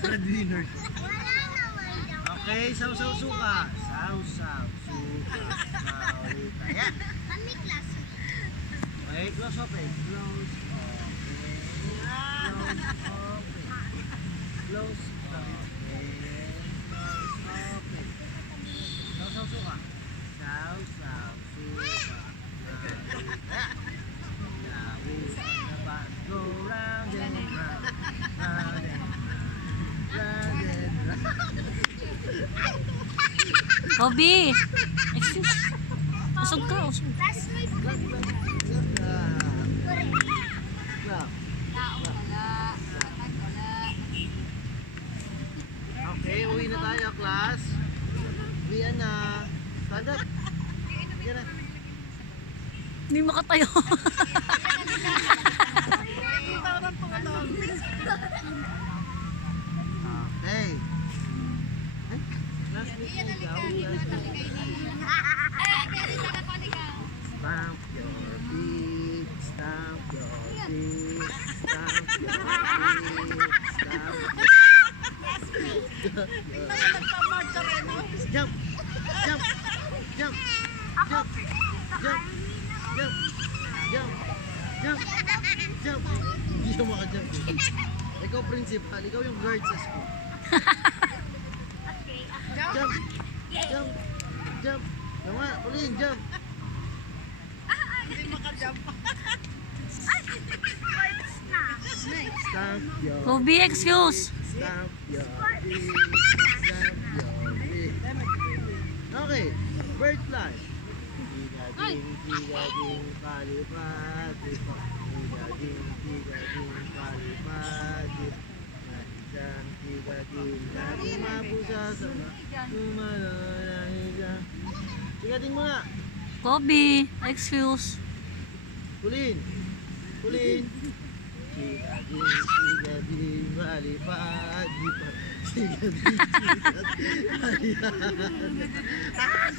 breadwinner siya. Breadwinner siya. Okay, saw-saw suka. Saw-saw suka. Ulit. Ayan. Okay, close open. Close open. Close open. Close open. Close open. Saw-saw suka. Saw-saw suka. Now we about go round and round. Round and round and round. Kobe! Excuse. Usog ka, usog. Okay, uwi na tayo, class. Uwian na. Stand up. Uwian na. Hindi makatayo. Okay. Last week na ikaw. Stamp your feet. Stamp your feet. Stamp your feet. Stamp Jump! Jump! Jump! Jump! Jump! Jump! Jump! Jump! Jump! Hindi ka makajump. Ikaw principal, ikaw yung guard sa school. Jump! Jump! Jump! Tama, ulihin, jump! Hindi makajump. Stamp your Kobe, excuse. Stamp your feet. Stamp your feet. Okay, bird fly. Tiga-ding, tiga-ding, palipad. Tiga-ding, tiga-ding, palipad. Naisang tiga-ding, lagi mapusa sa tumalala. Tiga-ding muna. Kobe, excuse. Kulin. Kulin. Tiga-ding, tiga-ding, palipad. Tiga-ding, tiga-ding, palipad.